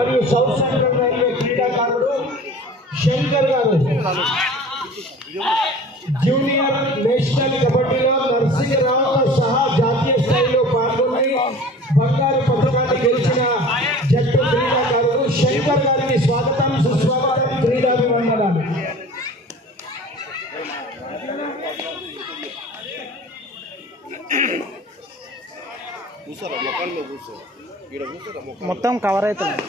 మరియు south central railway క్రీడాకారుడు శంకర్ గారు జూనియర్ నేషనల్ కబడ్డీలో నరసింహరావుతో సహా జాతీయ స్థాయిలో పాల్గొని బంగారు పథకాన్ని గెలిచిన జట్టు క్రీడాకారుడు శంకర్ గారికి స్వాగతం సుస్వాగతం క్రీడాభివందనాలు. మొత్తం కవర్ అవుతుంది.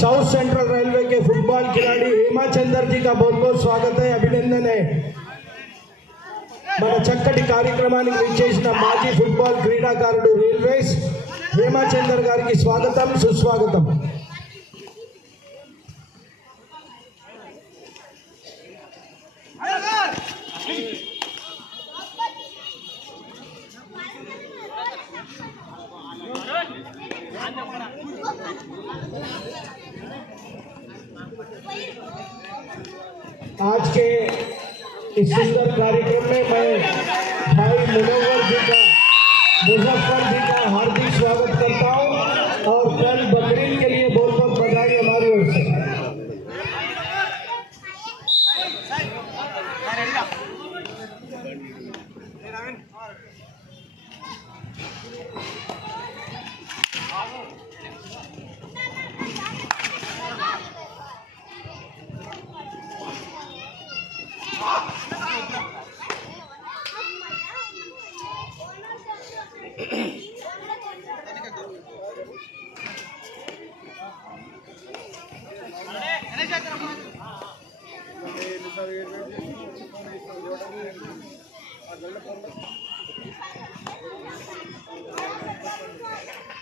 साउथ सेंट्रल रेलवे के फुटबॉल खिलाड़ी हेमाचंदर जी का बहुत बहुत स्वागत है, अभिनंदन है. మన చక్కటి కార్యక్రమానికి విచ్చేసిన మాజీ ఫుట్బాల్ క్రీడాకారుడు రైల్వేస్ హేమాచందర్ గారికి స్వాగతం సుస్వాగతం. आज के इस सुंदर कार्यक्रम में मैं भाई मुनव्वर जी का मुजफ्फर जी का हार्दिक स्वागत करता हूं और कल बकरीद के लिए बहुत बहुत बधाई हमारी ओर से.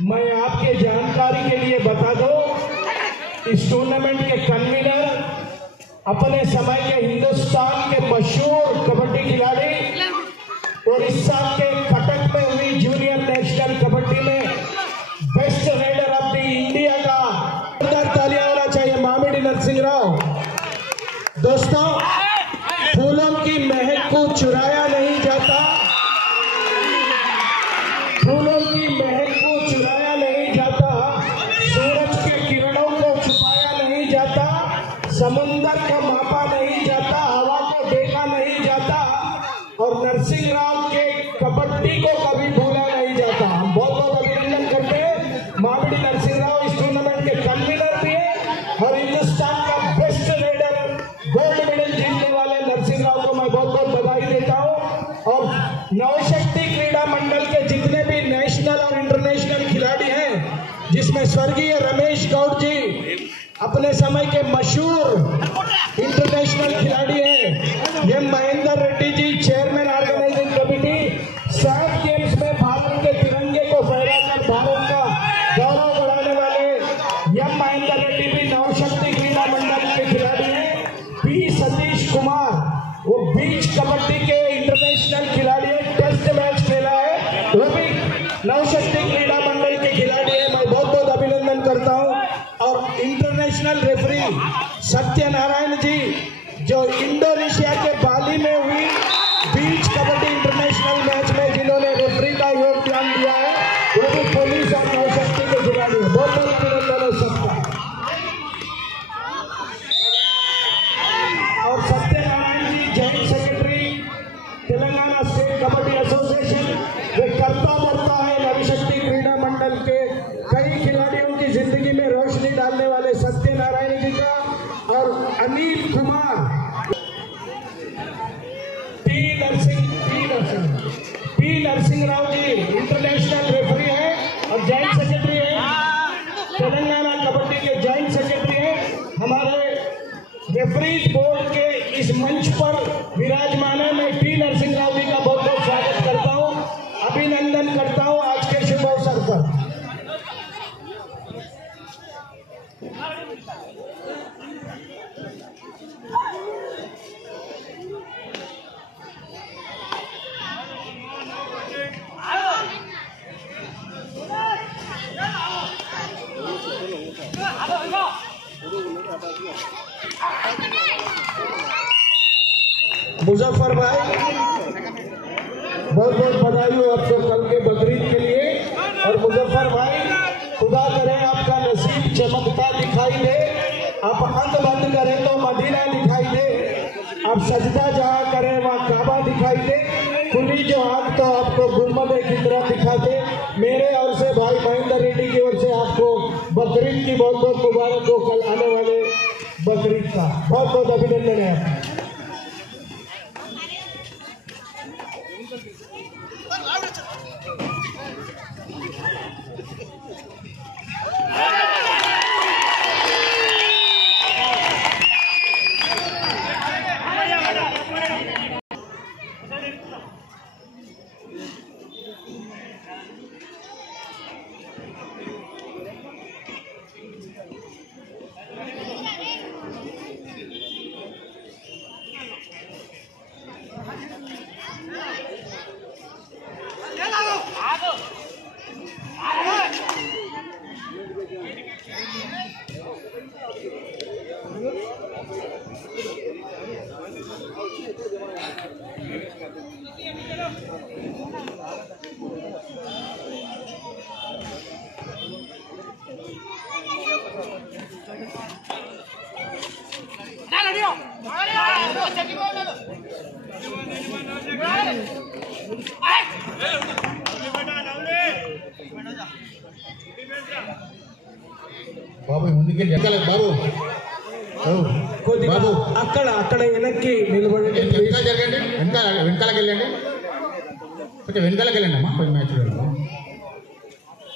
मैं आपके जानकारी के लिए बता दूं, इस टूर्नामेंट के कन्वीनर अपने समय के हिंदुस्तान के मशहूर कबड्डी खिलाड़ी और इस साल के कटक में हुई जूनियर नेशनल कबड्डी में best raider of the India का तालियां होना चाहिए मामिडी नरसिंहराव. दोस्तों, फूलों की महक को चुराया नहीं जाता, फूलों की महक को चुराया नहीं जाता, सूरज के किरणों को छुपाया नहीं जाता, समुंदर का मापा नहीं जाता, हवा को देखा नहीं जाता और नरसिंहराव के कबड्डी को कभी भूला नहीं जाता. हम बहुत बहुत अभिनंदन करते हैं. मामिडी नरसिंहराव इस टूर्नामेंट के कन्वीनर भी है और हिंदुस्तान का बेस्ट राइडर गोल्ड मेडल जीतने वाले नरसिंहराव को मैं बहुत बहुत बधाई देता हूं. और नवशक्ति क्रीड़ा मंडल के जितने भी नेशनल और इंटरनेशनल खिलाड़ी हैं, जिसमें स्वर्गीय रमेश गौड़ जी अपने समय के मशहूर इंटरनेशनल खिलाड़ी हैं, M Mahendra Reddy ji chairman organizing committee, SAF games में भारत के तिरंगे को फहराकर भारत का गौरव बढ़ाने वाले एम महेंद्र रेड्डी भी नवशक्ति क्रीड़ा मंडल के खिलाड़ी हैं. सत्यनारायण जी जो इंडोनेशिया के बाली में हुई बीच कबड्डी इंटरनेशनल मैच में जिन्होंने रेफरी का योगदान दिया है, वो भी पुलिस और नौशक्ति के खिलाड़ी है। बहुत बहुत अभिनंदन है सबका। और Satyanarayana ji joint secretary Telangana state kabaddi association, वे करता बढ़ता है नवशक्ति क्रीड़ा मंडल के कई खिलाड़ियों की जिंदगी में रोशनी डालने वाले सत्यनारायण जी का, और Anil Kumar P Narasimha Rao ji international referee है और जॉइंट सेक्रेटरी है, तेलंगाना कबड्डी के जॉइंट सेक्रेटरी है। हमारे रेफरीज बोर्ड के इस मंच पर विराजमान है। मैं पी नरसिंह राव जी का बहुत बहुत स्वागत करता हूँ, अभिनंदन करता हूँ आज के शुभ अवसर पर। मुजफ्फर भाई बहुत बहुत बधाई हो आपको कल के बकरीद के लिए। और मुजफ्फर भाई खुदा करे आपका नसीब चमकता दिखाई दे, आप अंत बंद करें तो मदीना दिखाई दे, आप सजदा जहाँ करें वहाँ काबा दिखाई दे, खुली जो आंख तो आपको गुम्बद की तरह दिखा दे। मेरे ओर से भाई महेंद्र रेड्डी की ओर से आपको बकरीद की बहुत बहुत मुबारक हो, कल आने वाले बकरीद का बहुत बहुत अभिनंदन है। బాబు ముందుకెళ్ళి బాబు బాబు అక్కడ వెనక్కి నిలబడండి, వెనకాల జరగండి, వెనకాలకి వెళ్ళండి, కొంచెం వెనకాలకి వెళ్ళండి అమ్మా, కొంచెం మ్యాచ్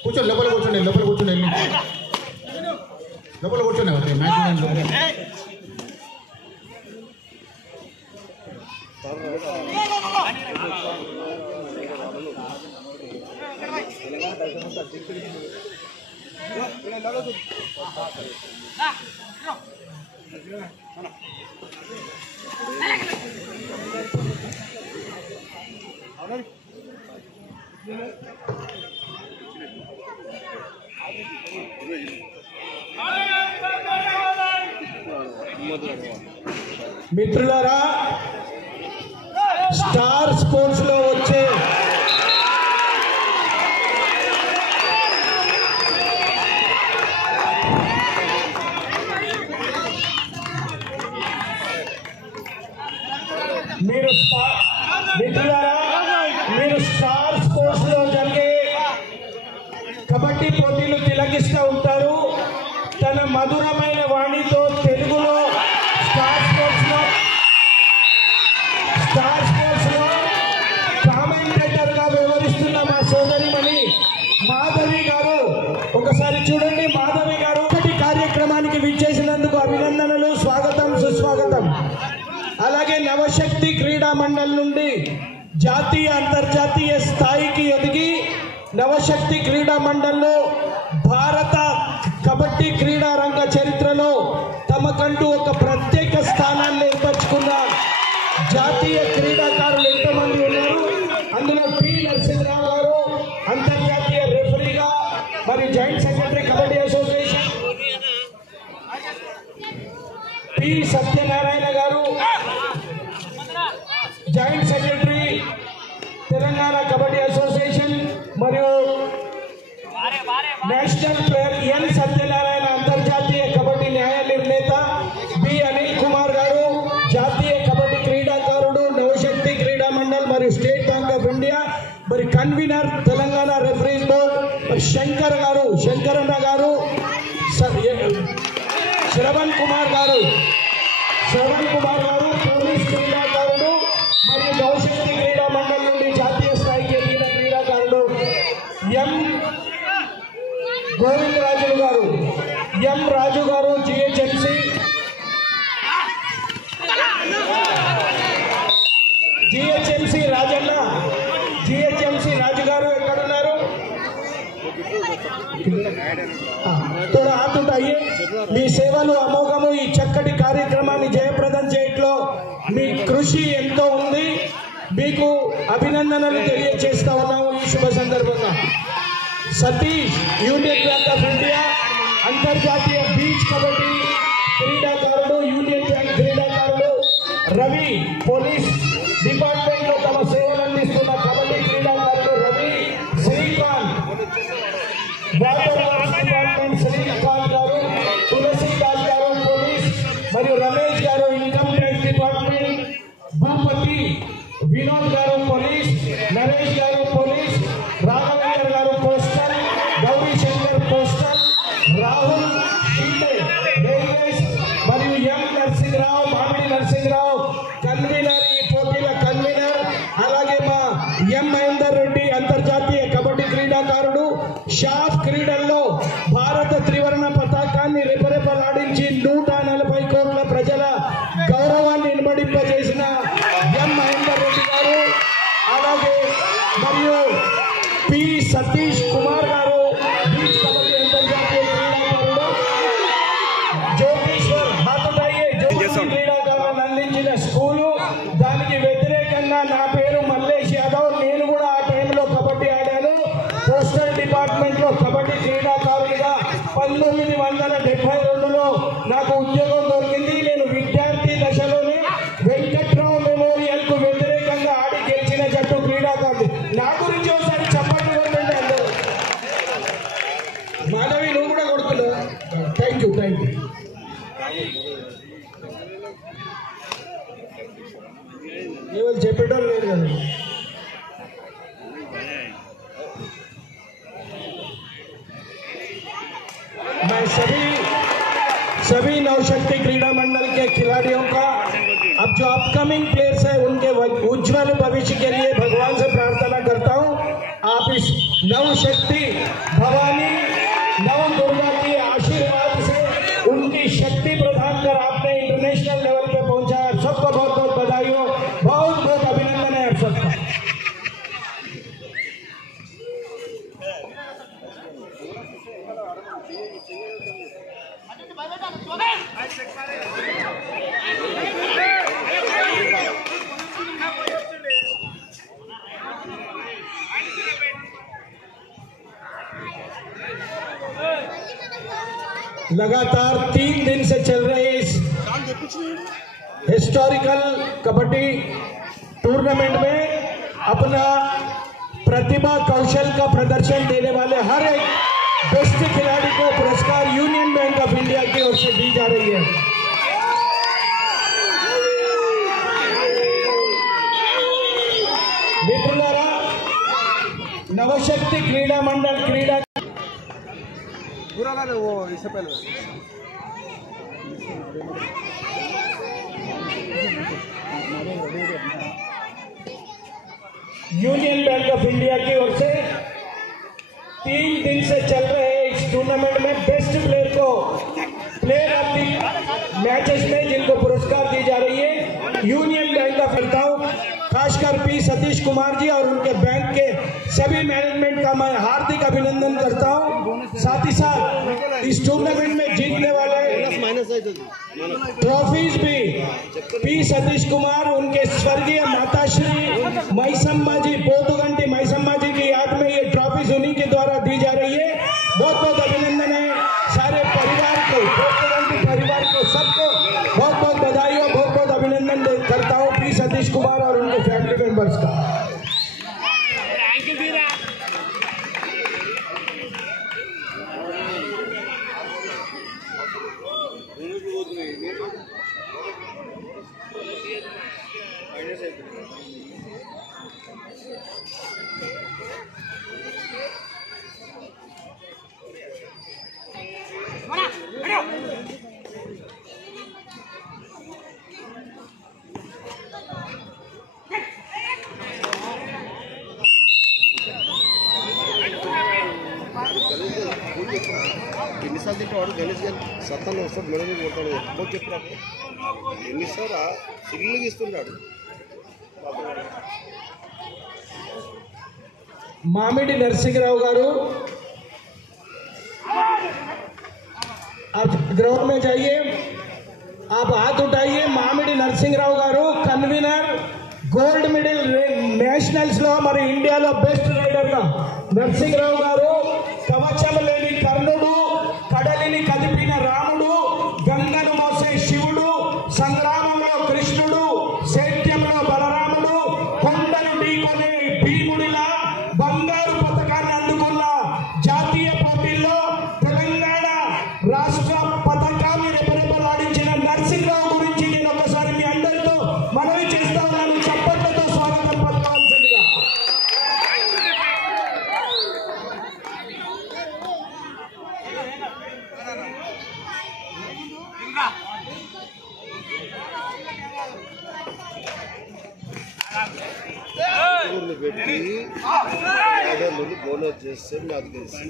కూర్చోండి, లోపల కూర్చోండి, లోపల కూర్చోండి, లోపల కూర్చోండి మ్యాచ్ మిత్రులారా, స్టార్ స్పోర్ట్స్ లో వచ్చే మీరు స్టార్ స్పోర్ట్స్ లో జరిగే కబడ్డీ పోటీలు తిలకిస్తూ ఉంటారు. తన మధురమైన వాణితో తెలుగులో స్టార్ స్పోర్ట్స్ లో కామెంటేటర్ గా వ్యవహరిస్తున్న మా సోదరిమణి మాధవి గారు, ఒకసారి చూడండి. మాధవి గారు ఒకటి కార్యక్రమానికి విచ్చేసినందుకు అభినందనలు, స్వాగతం, సుస్వాగతం. అలాగే నవశక్తి క్రీడా మండల్ నుండి జాతీయ అంతర్జాతీయ స్థాయికి ఎదిగి నవశక్తి క్రీడా మండల్లో భారత కబడ్డీ క్రీడా రంగ చరిత్రలో తమకంటూ ఒక ప్రత్యేక స్థానాన్ని ఏర్పరచుకున్న జాతీయ క్రీడాకారులు ఎంతమంది ఉన్నారు. అందులో పి నరసింహరావు గారు అంతర్జాతీయ రెఫరీగా మరియు joint secretary kabaddi association, P Satyanarayana garu, joint secretary Telangana kabaddi association మరియు నేషనల్ ప్లేయర్ ఎన్ సత్యనారాయణ, అంతర్జాతీయ కబడ్డీ న్యాయ నిర్ణేత బి అనిల్ కుమార్ గారు, జాతీయ కబడ్డీ క్రీడాకారుడు, నవశక్తి క్రీడా మండల్ మరియు స్టేట్ బ్యాంక్ ఆఫ్ ఇండియా మరి కన్వీనర్ తెలంగాణ రెఫరీస్ బోర్డ్ శంకరన్న గారు, శ్రవణ్ కుమార్ గారు పోలీస్ క్రీడాకారుడు మరియు నవశక్తి క్రీడా మండలి నుండి జాతీయ స్థాయికి ఎదిగిన క్రీడాకారుడు ఎం గోవిందరాజులు గారు, ఎం రాజు గారు, జిహెచ్ఎంసి రాజన్న, జిహెచ్ఎంసి రాజు గారు ఎక్కడున్నారు? తోడా హాత్ ఉఠాయియే. మీ సేవలు అమోఘము. ఈ చక్కటి కార్యక్రమాన్ని జయప్రదం చేయట్లో మీ కృషి ఎంతో ఉంది. మీకు అభినందనలు తెలియజేస్తా ఉన్నాము ఈ శుభ సందర్భంగా. Satish, union bank of India అంతర్జాతీయ బీచ్ కబడ్డీ క్రీడాకారుడు, యూనియన్ బ్యాంక్ క్రీడాకారుడు. రవి, పోలీస్ డిపార్ట్మెంట్ లో తమ సేవలు అందిస్తున్న కబడ్డీ క్రీడాకారుడు Ravi. Srikanth, water department Srikanth garu. Tulsidas garu, police మరియు Ramesh garu, income tax department. Bhupathi, Vinod garu, police. Naresh garu, police. Raghavendra garu, postal. Gauri Shankar, postal. Rahul Shete, railways మరియు ఎం నరసింహరావు, మామిడి నరసింహరావు కన్వీనర్, ఈ పోటీల కన్వీనర్. అలాగే మా ఎం మహేందర్ రెడ్డి, అంతర్జాతీయ కబడ్డీ క్రీడాకారుడు. షాఫ్ క్రీడల్లో భారత త్రివర్ణ పతాకాన్ని రెపరెపలాడించి 140 కోట్ల ప్రజల గౌరవాన్ని ఇనుమడింపజేసిన ఎం మహేందర్ రెడ్డి గారు. అలాగే మరియు పి సతీష్ కుమార్ గారు, బీచ్ కబడ్డీ అంతర్జాతీయ క్రీడాకారుడు. జ్యోతిశ్వర్, క్రీడాకారులను అందించిన స్కూలు. దానికి వ్యతిరేకంగా నా పేరు మల్లేష్ యాదవ్. నేను కూడా ఆ టైంలో కబడ్డీ ఆడాను. పోస్టల్ డిపార్ట్మెంట్ లో కబడ్డీ క్రీడాకారులుగా 1972లో నాకు ఉద్యోగం దొరికింది. నేను విద్యార్థి దశలోనే వెంకట్రావు మెమోరియల్ కు వ్యతిరేకంగా ఆడి గెలిచిన జట్టు క్రీడాకారులు. నా గురించి ఒకసారి చెప్పండి కొట్టండి అందరూ. మాధవి, నువ్వు కూడా కొడుతున్నావు. Thank you. చెప్పేటోళ్ళు లేదు కదా. मैं सभी नवशक्ति क्रीड़ा मंडल के खिलाड़ियों का अब जो अपकमिंग प्लेयर्स है उनके उज्जवल भविष्य के लिए भगवान से प्रार्थना करता हूं। आप इस नवशक्ति भवानी नव दुर्गा के आशीर्वाद से उनकी शक्ति प्रदान कर आपने इंटरनेशनल लेवल पे पहुंचाया। सबको बहुत बहुत बधाई हो, बहुत बहुत अभिनंदन है आप सबका। लगातार 3 दिन से चल रहे इस हिस्टोरिकल कबड्डी टूर्नामेंट में अपना प्रतिभा कौशल का प्रदर्शन देने वाले हर एक बेस्ट खिलाड़ी को पुरस्कार यूनियन बैंक ऑफ इंडिया की ओर से दी जा रही है। मित्रुलारा, नवशक्ति क्रीड़ा मंडल क्रीड़ा वो इससे पहले यूनियन बैंक ऑफ इंडिया की ओर से 3 दिन से चल रहे इस टूर्नामेंट में बेस्ट प्लेयर को प्लेयर ऑफ द मैचेस में जिनको पुरस्कार दी जा रही है यूनियन बैंक ऑफ करता हूं, खासकर पी सतीश कुमार जी और उनके बैंक के सभी मैनेजमेंट का मैं हार्दिक अभिनंदन करता हूं। साथ ही साथ इस टूर्नामेंट में जीतने वाले ट्रॉफीज भी पी सतीश कुमार, उनके स्वर्गीय माताश्री मैसम्मा जी, पोतुगंटी मैसम्मा जी की याद में ये ट्रॉफीज उन्हीं के द्वारा दी जा रही है। बहुत बहुत अभिनंदन है सारे परिवार को, पोतुगंटी परिवार को, सबको बहुत मेंबर्स का। ఎన్నిసార్లు తింటాడు గణేష్ గారు సత్తాన్ని వస్తాడు మెడ మీద కొడతాడు ఎప్పుడు చెప్పినాడు ఎన్నిసార్లు సిగ్నల్గా ఇస్తున్నాడు मामिडी नरसिंहराव गारू आप ग्राउंड में जाइए, आप हाथ उठाइए। मामिडी नरसिंहराव गारू कन्वीनर गोल्ड मेडल నేషనల్స్ లో మరి ఇండియాలో బెస్ట్ రైడర్ గా నరసింహరావు గారు కవచం లేని కర్ణుడు, కడలిని కదిపిన రాముడు, గంగను మోసే శివుడు, సంగ్రామంలో కృష్ణుడు, శైత్యంలో బలరాముడు, కొండను ఢీకొనే భీముడిలా బంగారు పథకాన్ని అందుకున్న జాతీయ పోటీల్లో తెలంగాణ రాష్ట్ర పథకాన్ని రెపరెపలాడించిన నరసింహరావు గురించి నేను ఒకసారి మీ అందరితో మనవి చేస్తా ఉన్నాను. చప్పట్లతో స్వాగతం పలకాల్సిందిగా. పెట్టి ముందు బోనస్ చేస్తే నాకు తెలిసి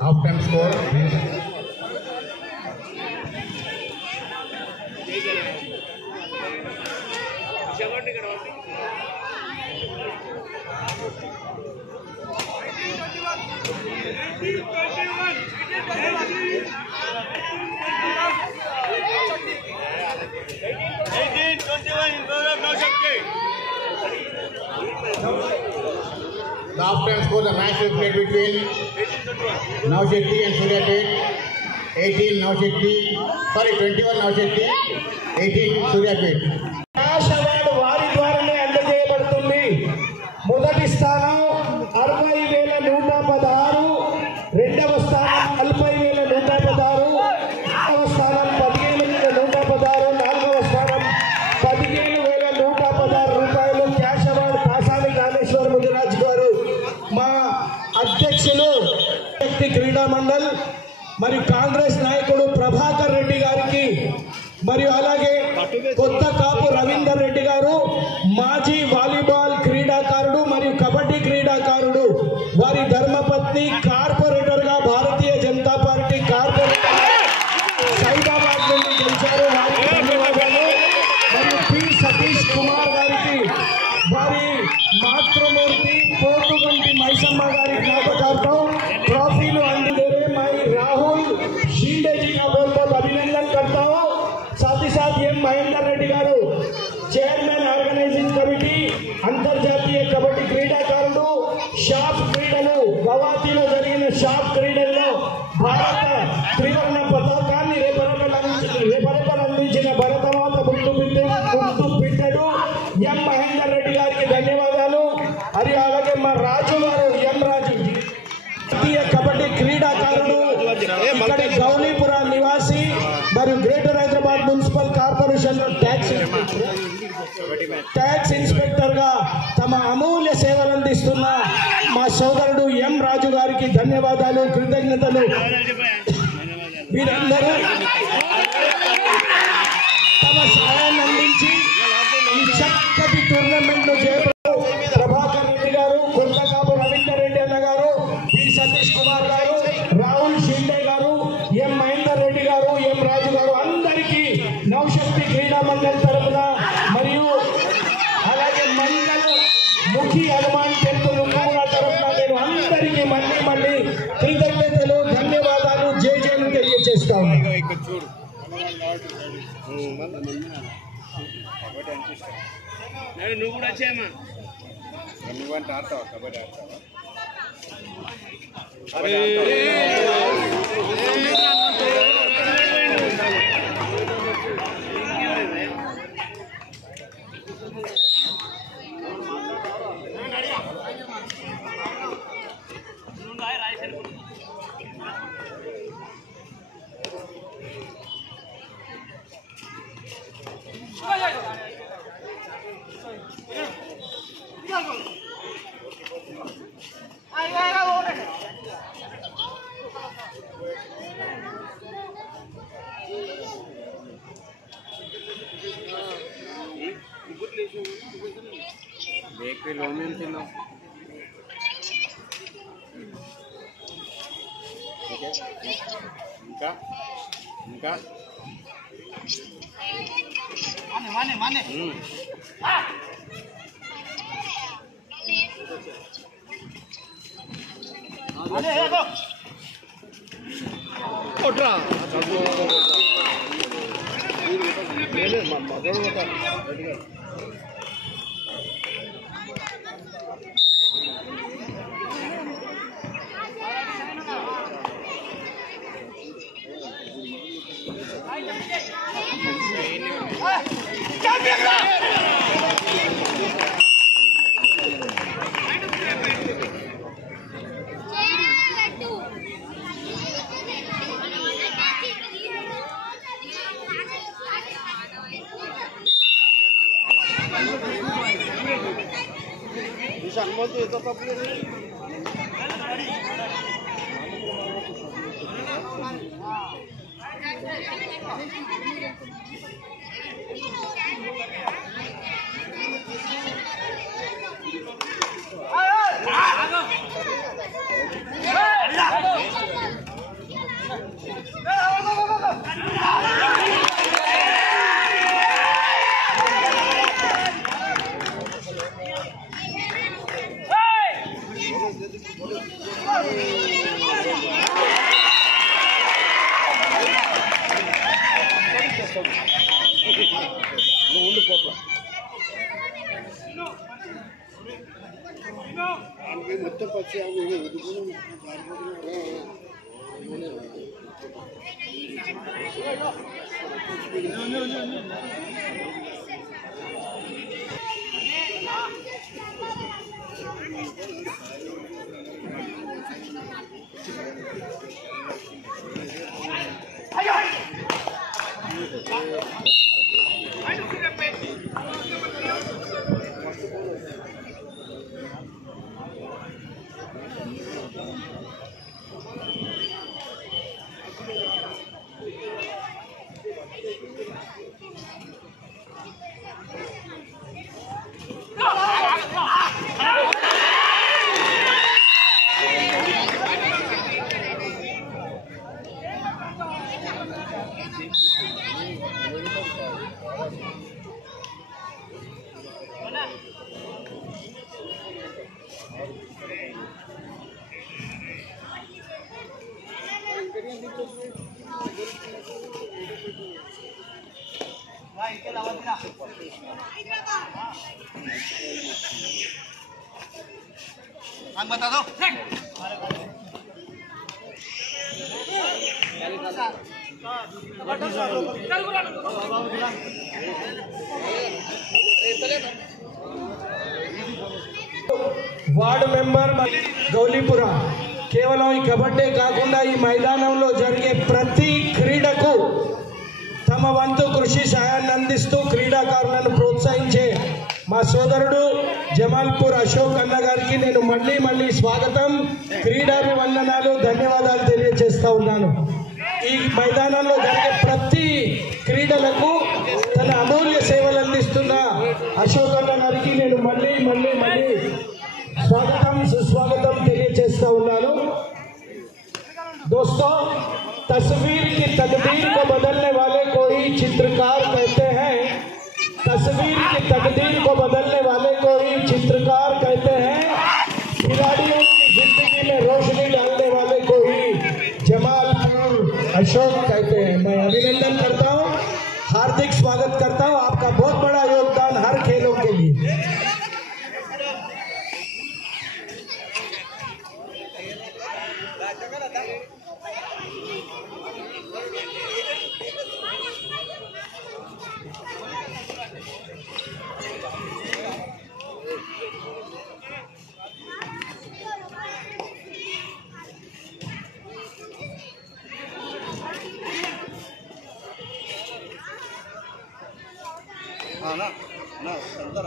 half time score The half-time score, the match will play between Navshetty and Suryapet. 18 Navshetty, sorry 21 Navshetty, 18 Suryapet. Cash award వారి ద్వారానే అందజేయబడుతుంది. మొదటి స్థానం 60,116, రెండవ స్థానం 40,116, మూడవ స్థానం 15,116, నాలుగవ స్థానం 15,116 రూపాయలు క్యాష్ అవార్డు కాసాని కాళేశ్వర ముదిరాజ్ గారు, మా అధ్యక్షులు శక్తి క్రీడా మండల్ మరియు కాంగ్రెస్ నాయకుడు ప్రభాకర్ రెడ్డి గారికి, మరియు అలాగే కొత్త కాపు రవీందర్ రెడ్డి గారు, మాజీ వాలీబాల్ క్రీడాకారుడు మరియు కబడ్డీ క్రీడాకారుడు, వారి ధర్మపత్ని కార్పొరేటర్ గా భారతీయ జనతా పార్టీ కార్పొరేటర్ సైదాబాద్ నుండి గెలిచారు, వారికి ధన్యవాదాలు. మరియు పి సతీష్ కుమార్ గారికి, వారి మాతృమూర్తి పోతుగంటి మైసమ్మ గారి జ్ఞాపకార్థం ट्रॉफीలు अंदर मैं राहुल शिंदे जी का बहुत बहुत अभिनंदन करता हूँ। साथ ही साथ M Mahender Reddy garu chairman organizing committee अंतर्जातीय कबड्डी क्रीडाकारुడు, షాప్ క్రీడలు గవాతిలో జరిగిన షాప్ క్రీడల్లో భారత త్రివర్ణ పతాకాన్ని రేపరెపలందించిన భరతమాత గుర్తు బిడ్డడు ఎం మహేందర్ రెడ్డి గారికి ధన్యవాదాలు. అది అలాగే మా రాజు గారు ఎం రాజు జాతీయ కబడ్డీ క్రీడాకారుడు, ఇక్కడ గౌలీపుర నివాసి మరియు గ్రేటర్ హైదరాబాద్ మున్సిపల్ కార్పొరేషన్ లో ట్యాక్స్ ఇన్స్పెక్టర్ గా తమ అమూల్య సేవలు అందిస్తున్న మా సోదరుడు ఎం రాజు గారికి ధన్యవాదాలు, కృతజ్ఞతలు. వీరందరూ తమ తమ సహాయాన్ని అందించి ఈ చక్కటి టోర్నమెంట్ ను ప్రభాకర్ రెడ్డి గారు, కొండకాపు రవీందర్ రెడ్డి అన్న గారు, పి సతీష్ కుమార్ గారు, రాహుల్ షిండే గారు, ఎం మహేందర్ రెడ్డి గారు, ఎం రాజు గారు అందరికీ నవశక్తి క్రీడా మండలి తరఫున మరియు అలాగే మండల ముఖి హనుమాన్ టెంపుల్ కూడా తరఫున నేను అందరికీ మళ్ళీ కృతజ్ఞతలు, ధన్యవాదాలు, జేజేలు తెలియజేస్తా ఉన్నాను. నువ్వు కూడా వచ్చాయమ్మా. ఆడతావా కబడ్డీ ఆడతావా? బేకరీలో మేము తిన్నాం. ఇంకా ఇంకా కొట్రా అనుమతి ఎంత తప్పు మొత్తం పచ్చి बता दो వార్డ్ మెంబర్ గౌలీపురా కేవలం ఈ కబడ్డీ కాకుండా ఈ మైదానంలో జరిగే ప్రతి క్రీడకు తమ వంతు కృషి సాయాన్ని అందిస్తూ క్రీడాకారులను ప్రోత్సహించే మా సోదరుడు జమాల్పూర్ అశోక్ అన్న గారికి నేను మళ్ళీ స్వాగతం, క్రీడాభివందనాలు, ధన్యవాదాలు తెలియజేస్తా ఉన్నాను. ఈ మైదానంలో జరిగే ప్రతి క్రీడలకు తన అమూల్య సేవలు అందిస్తున్న అశోక్ అన్న గారికి నేను మళ్ళీ स्वागतम सुस्वागतम తెలియజేస్తా ఉన్నాను। दोस्तों, तस्वीर की तकदीर को बदलने वाले को ही चित्रकार कहते हैं। तस्वीर की तकदीर को बदलने वाले को ही चित्रकार कहते हैं। खिलाड़ियों की जिंदगी में रोशनी डालने वाले को ही जमालपुर अशोक कहते हैं। मैं अभिनंदन करता हूँ, हार्दिक स्वागत करता हूँ। आपका बहुत बड़ा योगदान हर खेलों के लिए। ना अंदर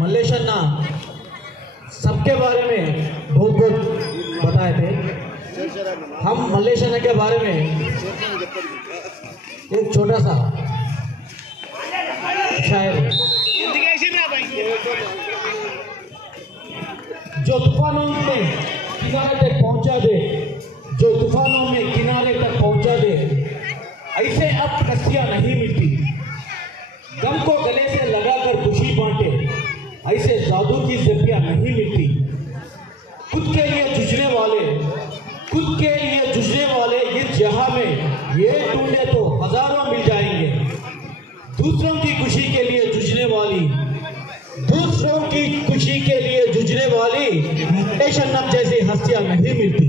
मल्लेश अन्ना सबके बारे में बहुत बताए थे। हम मल्लेश अन्ना के बारे में एक छोटा सा शायर, जो तूफानों में किनारे तक पहुंचा दे, जो तूफानों में किनारे तक पहुंचा दे, ऐसे अब कस्तियां नहीं मिलती। गम को गले से लगाकर खुशी बांटे, ऐसे जादू की ज़िंदगियां नहीं मिलती। खुद के लिए जुझने वाले इस जहां में ये ढूंढे तो हजारों मिल जाएंगे। दूसरों की खुशी के लिए जुझने वाली मल्लेश अन्ना जैसी हस्तियां नहीं मिलती।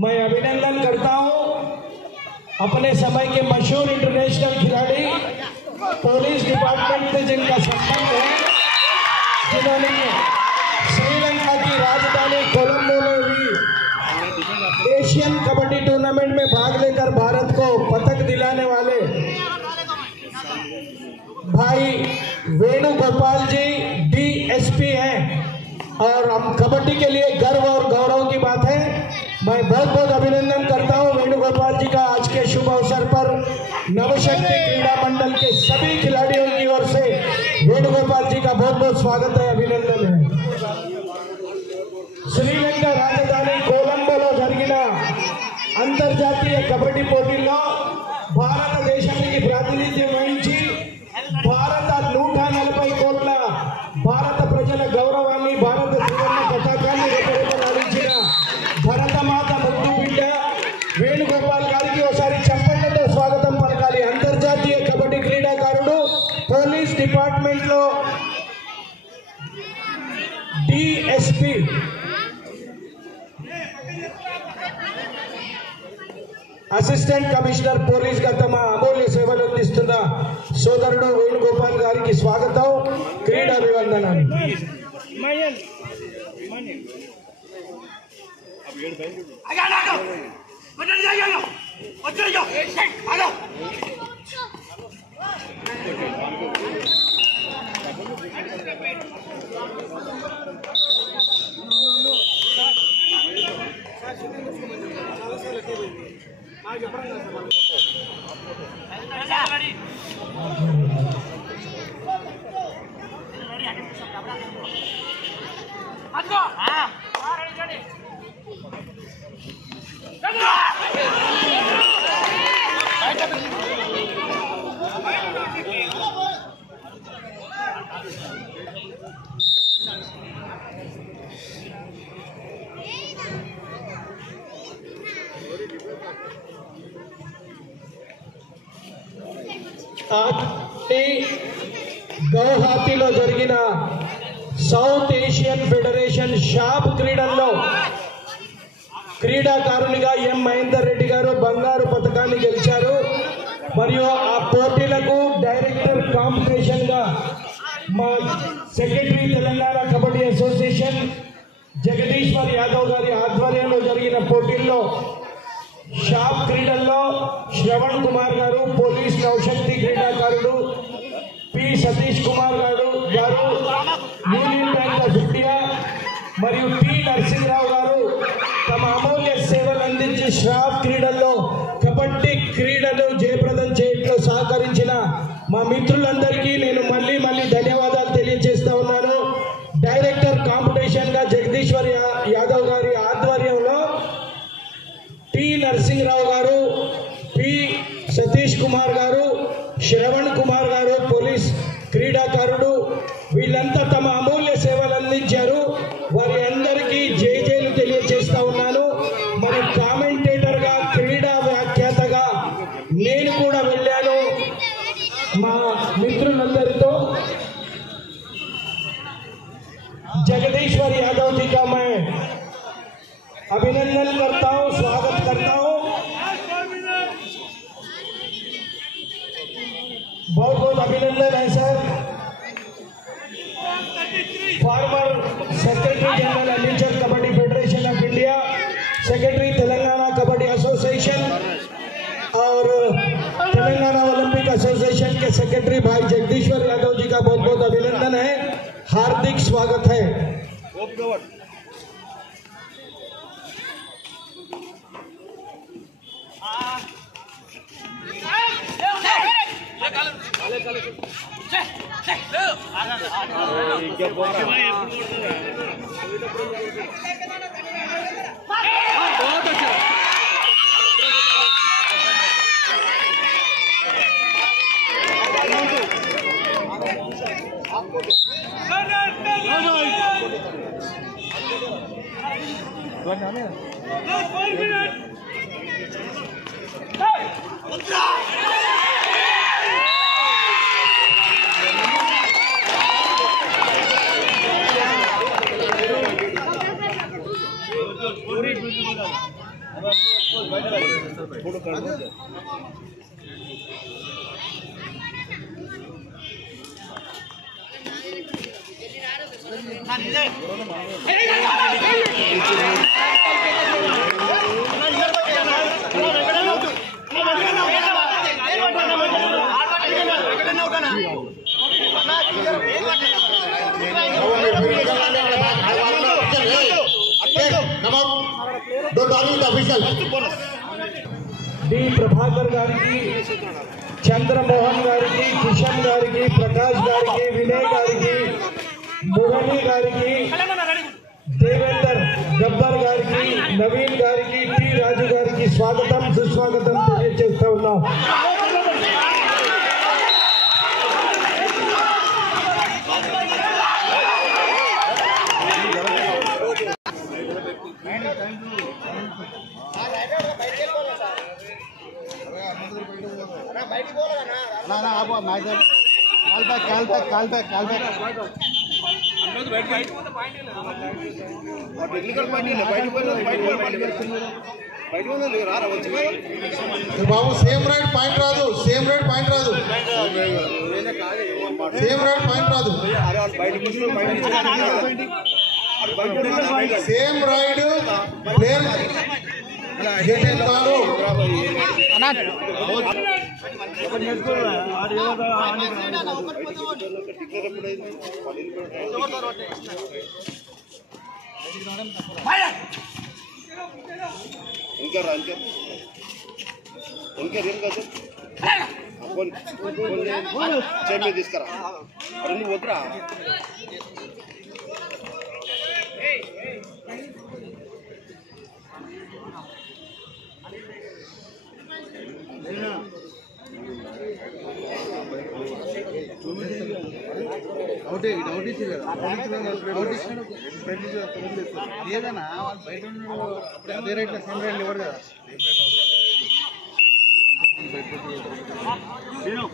मैं अभिनंदन करता हूं अपने समय के मशहूर इंटरनेशनल खिलाड़ी, पुलिस डिपार्टमेंट से जिनका संबंध है, जिन्होंने श्रीलंका की राजधानी कोलंबो में हुई एशियन कबड्डी टूर्नामेंट में भाग लेकर भारत को पदक दिलाने वाले भाई वेणुगोपाल जी DSP हैं। और हम कबड्डी के लिए गर्व और गौरव की बात है। मैं बहुत अभिनंदन करता हूं वेणुगोपाल जी का। आज के शुभ अवसर पर नवशक्ति क्रीड़ा मंडल के सभी खिलाड़ियों की ओर से वेणुगोपाल जी का बहुत स्वागत है, अभिनंदन है। శ్రీలంక రాజధాని కొలంబోలో జరిగిన అంతర్జాతీయ కబడ్డీ పోటీల్లో భారతదేశానికి ప్రాతినిధ్యం వహించి భారత 140 కోట్ల భారత ప్రజల గౌరవాన్ని, భారత త్రివర్ణ పతాకాన్ని రెపరెపలాడించిన భరతమాత ముద్దు బిడ్డ వేణుగోపాల్ గారికి ఒకసారి చప్పట్లతో స్వాగతం పలకాలి। అంతర్జాతీయ కబడ్డీ క్రీడాకారుడు, పోలీస్ డిపార్ట్మెంట్ లో DSP, అసిస్టెంట్ కమిషనర్ పోలీస్ గా తమ అమూల్య సేవలు అందిస్తున్న సోదరుడు వేణుగోపాల్ గారికి స్వాగతం, క్రీడాభివందనాలు। గౌహతిలో జరిగిన సౌత్ ఏషియన్ ఫెడరేషన్ షాప్ క్రీడల్లో క్రీడాకారునిగా ఎం మహేందర్ రెడ్డి గారు బంగారు పథకాన్ని గెలిచారు. మరియు ఆ పోటీలకు డైరెక్టర్ కాంపిటీషన్ గా మా సెక్రటరీ తెలంగాణ కబడ్డీ అసోసియేషన్ జగదీశ్వర్ యాదవ్ గారి ఆధ్వర్యంలో జరిగిన పోటీల్లో షాప్ క్రీడల్లో శ్రవణ్ కుమార్ గారు, పోలీస్ నౌశక్తి క్రీడాకారుడు పి సతీష్ కుమార్ గారు యూనియన్ బ్యాంక్ ఆఫ్ ఇండియా మరియు టి నరసింహరావు గారు తమ అమూల్య సేవలు అందించి షాప్ క్రీడల్లో కబడ్డీ క్రీడలు జయప్రదం చేయడంలో సహకరించిన మా మిత్రులందరికీ నేను మళ్ళీ ధన్యవాదాలు తెలియజేస్తా ఉన్నాను. డైరెక్టర్ కాంపిటీషన్ గా జగదీశ్వర్ యాదవ్ గారి ఆధ్వర్యంలో టి నరసింహరావు గారు, పి సతీష్ కుమార్ గారు, శ్రవణ్ కుమార్ గారు పోలీస్ క్రీడాకారుడు వీళ్ళంతా తమ అమూల్య సేవలు అందించారు. వారి అందరికీ జైలు తెలియజేస్తా ఉన్నాను. మరి కామెంటేటర్ గా క్రీడా వ్యాఖ్యాతగా నేను కూడా వెళ్ళాను మా మిత్రులందరితో. जगदीश्वर यादव जी का मैं अभिनंदन करता हूं, स्वागत करता हूं. बहुत बहुत अभिनंदन है sir. Former secretary general admission kabaddi federation of India, secretary Telangana kabaddi association और तेलंगाना ओलंपिक एसोसिएशन के सेक्रेटरी भाई जगदीश्वर यादव जी का बहुत बहुत अभिनंदन है, हार्दिक स्वागत है. डी प्रभाकर गारी, चंद्रमोहन गारी, किशन गारी, प्रकाश गारी, विनय गारी, मोहनी गारी, देवेंद्र गब्बर गारी, नवीन गारी, टी राजू गारी स्वागतम सुस्वागतम తెలియజేస్తా ఉన్నాం. బాబు సేమ్ రైట్ పాయింట్ రాదు, సేమ్ రైట్ పాయింట్ రాదు, సేమ్ రైట్ పాయింట్ రాదు, సేమ్ రైడ్ ప్లేయర్ గెటింగ్ కాదు. తీసుకురా రెండు వద్దురా. లేదన్నా వాళ్ళు బయట అదే రైట్లో సేమ్ రైట్లు ఇవ్వరు కదా. నేను